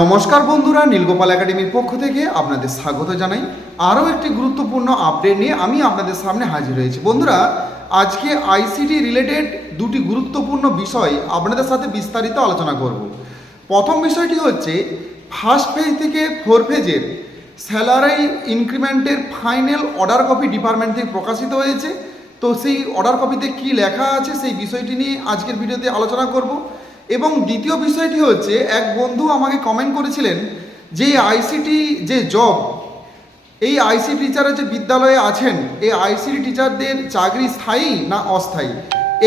নমস্কার বন্ধুরা, নীলগোপাল একাডেমির পক্ষ থেকে আপনাদের স্বাগত জানাই। আরও একটি গুরুত্বপূর্ণ আপডেট নিয়ে আমি আপনাদের সামনে হাজির হয়েছি। বন্ধুরা, আজকে আইসিটি রিলেটেড দুটি গুরুত্বপূর্ণ বিষয় আপনাদের সাথে বিস্তারিত আলোচনা করব। প্রথম বিষয়টি হচ্ছে ফার্স্ট ফেজ থেকে ফোর ফেজের স্যালারি ইনক্রিমেন্টের ফাইনাল অর্ডার কপি ডিপার্টমেন্ট থেকে প্রকাশিত হয়েছে। তো সেই অর্ডার কপিতে কি লেখা আছে সেই বিষয়টি নিয়ে আজকের ভিডিওতে আলোচনা করব। এবং দ্বিতীয় বিষয়টি হচ্ছে, এক বন্ধু আমাকে কমেন্ট করেছিলেন যে আইসিটি যে জব এই আইসি টিচাররা যে বিদ্যালয়ে আছেন, এই আইসিটি টিচারদের চাকরি স্থায়ী না অস্থায়ী?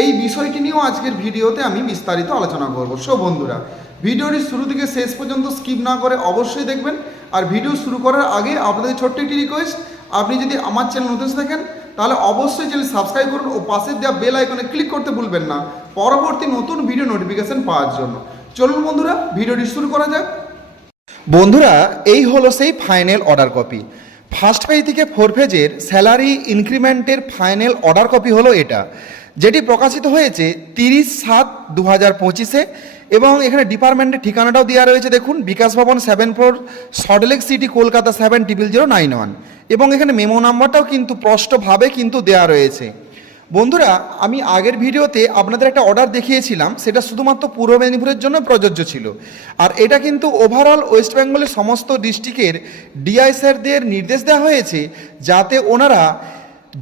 এই বিষয়টি নিয়েও আজকের ভিডিওতে আমি বিস্তারিত আলোচনা করব। সো বন্ধুরা, ভিডিওটি শুরু থেকে শেষ পর্যন্ত স্কিপ না করে অবশ্যই দেখবেন। আর ভিডিও শুরু করার আগে আপনাদের ছোট্ট একটি রিকোয়েস্ট আপনি যদি আমার চ্যানেল নতুন থাকেন তাহলে অবশ্যই চ্যানেল সাবস্ক্রাইব করুন ও পাশে দেওয়া বেল আইকনে ক্লিক করতে ভুলবেন না। পরবর্তী নতুন ভিডিও নোটিফিকেশন পাওয়ার জন্য। চলুন বন্ধুরা ভিডিওটি শুরু করা যাক। বন্ধুরা, এই হলো সেই final order copy first page থেকে ফোর পেজের স্যালারি ইনক্রিমেন্টের ফাইনাল অর্ডার কপি হলো এটা। যেটি প্রকাশিত হয়েছে তিরিশ সাত দু হাজার পঁচিশে, এবং এখানে ডিপার্টমেন্টের ঠিকানাটাও দেওয়া রয়েছে, দেখুন, Bikash Bhavan seven four Salt Lake city, Kolkata seven triple zero nine one এবং এখানে মেমো নাম্বারটাও কিন্তু স্পষ্টভাবে কিন্তু দেওয়া রয়েছে। বন্ধুরা, আমি আগের ভিডিওতে আপনাদের একটা অর্ডার দেখিয়েছিলাম, সেটা শুধুমাত্র পূর্ব মেদিনীপুরের জন্য প্রযোজ্য ছিল। আর এটা কিন্তু ওভারঅল ওয়েস্ট বেঙ্গলের সমস্ত ডিস্ট্রিক্টের ডিআই স্যারদের নির্দেশ দেওয়া হয়েছে, যাতে ওনারা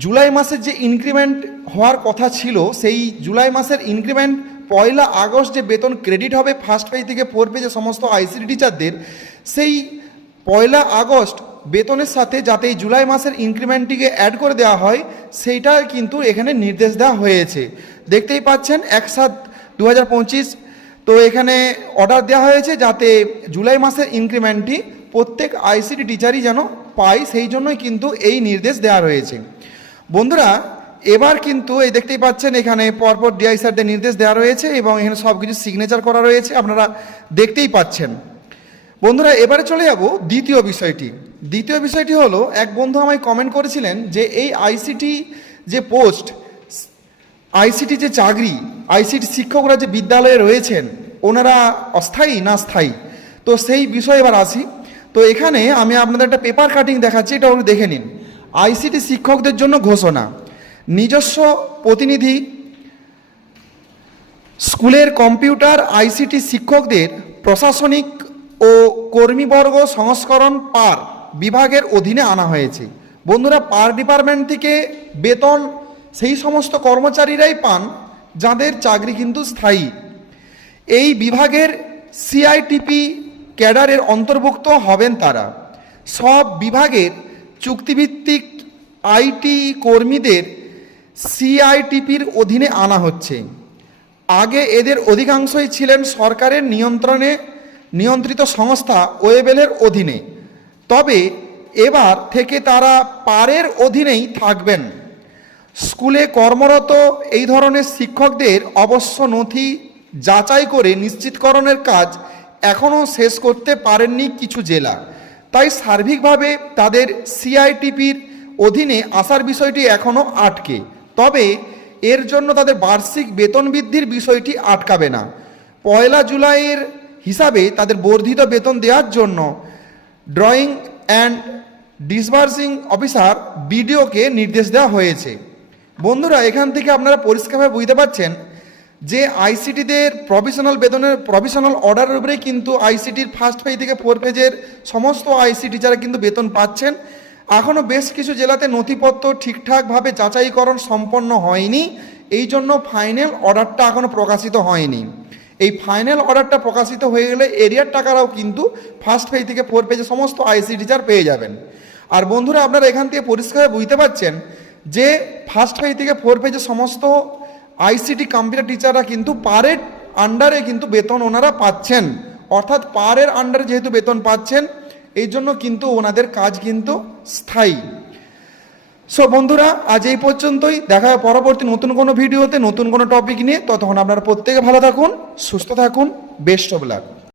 জুলাই মাসের যে ইনক্রিমেন্ট হওয়ার কথা ছিল, সেই জুলাই মাসের ইনক্রিমেন্ট পয়লা আগস্ট যে বেতন ক্রেডিট হবে ফার্স্ট পেজ থেকে ফোর পেজে সমস্ত আইসিডি টিচারদের সেই পয়লা আগস্ট বেতনের সাথে যাতে এই জুলাই মাসের ইনক্রিমেন্টটিকে অ্যাড করে দেওয়া হয়, সেইটা কিন্তু এখানে নির্দেশ দেওয়া হয়েছে। দেখতেই পাচ্ছেন এক সাত দু তো এখানে অর্ডার দেওয়া হয়েছে যাতে জুলাই মাসের ইনক্রিমেন্টটি প্রত্যেক আইসিডি টিচারই যেন পায়, সেই জন্যই কিন্তু এই নির্দেশ দেওয়া রয়েছে। বন্ধুরা, এবার কিন্তু এই দেখতেই পাচ্ছেন, এখানে পরপর ডিআই স্যারদের নির্দেশ দেওয়া রয়েছে এবং এখানে সব কিছু সিগনেচার করা রয়েছে, আপনারা দেখতেই পাচ্ছেন। বন্ধুরা, এবারে চলে যাব দ্বিতীয় বিষয়টি। দ্বিতীয় বিষয়টি হলো, এক বন্ধু আমায় কমেন্ট করেছিলেন যে এই আইসিটি যে পোস্ট আইসিটি যে চাকরি আইসিটি শিক্ষকরা যে বিদ্যালয়ে রয়েছেন, ওনারা অস্থায়ী না স্থায়ী? তো সেই বিষয়ে এবার আসি। তো এখানে আমি আপনাদের একটা পেপার কাটিং দেখাচ্ছি, এটা একটু দেখে নিন। আইসিটি শিক্ষকদের জন্য ঘোষণা। নিজস্ব প্রতিনিধি, স্কুলের কম্পিউটার, আইসিটি শিক্ষকদের প্রশাসনিক ও কর্মীবর্গ সংস্করণ পার বিভাগের অধীনে আনা হয়েছে। বন্ধুরা, পার ডিপার্টমেন্ট থেকে বেতন, সেই সমস্ত কর্মচারীরাই পান, যাদের চাকরি কিন্তু স্থায়ী। এই বিভাগের সিআইটিপি ক্যাডারের অন্তর্ভুক্ত হবেন তারা। সব বিভাগের চুক্তিভিত্তিক আইটি কর্মীদের সিআইটিপির অধীনে আনা হচ্ছে। আগে এদের অধিকাংশই ছিলেন সরকারের নিয়ন্ত্রণে নিয়ন্ত্রিত সংস্থা ওয়েবেলের অধীনে। তবে এবার থেকে তারা পারের অধীনেই থাকবেন। স্কুলে কর্মরত এই ধরনের শিক্ষকদের অবশ্য নথি যাচাই করে নিশ্চিতকরণের কাজ এখনও শেষ করতে পারেননি কিছু জেলা। তাই সার্বিকভাবে তাদের সিআইটিপির অধীনে আসার বিষয়টি এখনও আটকে। তবে এর জন্য তাদের বার্ষিক বেতন বৃদ্ধির বিষয়টি আটকাবে না। পয়লা জুলাইয়ের হিসাবে তাদের বর্ধিত বেতন দেওয়ার জন্য ড্রয়িং অ্যান্ড ডিসবার্সিং অফিসার বিডিওকে নির্দেশ দেওয়া হয়েছে। বন্ধুরা, এখান থেকে আপনারা পরিষ্কারভাবে বুঝতে পারছেন যে আইসিটিদের প্রভিশনাল বেতনের প্রভিশনাল অর্ডারের উপরেই কিন্তু আইসিটির ফার্স্ট পেজ থেকে ফোর পেজের সমস্ত আইসি টিচাররা কিন্তু বেতন পাচ্ছেন। এখনও বেশ কিছু জেলাতে নথিপত্র ঠিকঠাকভাবে যাচাইকরণ সম্পন্ন হয়নি। এই জন্য ফাইনাল অর্ডারটা এখনও প্রকাশিত হয়নি। এই ফাইনাল অর্ডারটা প্রকাশিত হয়ে গেলে এরিয়ার টাকারাও কিন্তু ফার্স্ট পেজ থেকে ফোর পেজে সমস্ত আইসি টিচার পেয়ে যাবেন। আর বন্ধুরা, আপনারা এখান থেকে পরিষ্কার বুঝতে পারছেন যে ফার্স্ট পেজ থেকে ফোর পেজে সমস্ত আইসিটি কম্পিউটার টিচাররা কিন্তু পারের আন্ডারে কিন্তু বেতন ওনারা পাচ্ছেন। অর্থাৎ পারের আন্ডারে যেহেতু বেতন পাচ্ছেন, এই জন্য কিন্তু ওনাদের কাজ কিন্তু স্থায়ী। সো বন্ধুরা, আজ এই পর্যন্তই। দেখা হবে পরবর্তী নতুন কোনো ভিডিওতে, নতুন কোনো টপিক নিয়ে। ততক্ষণ আপনারা প্রত্যেকে ভালো থাকুন, সুস্থ থাকুন বেস্ট অব লাক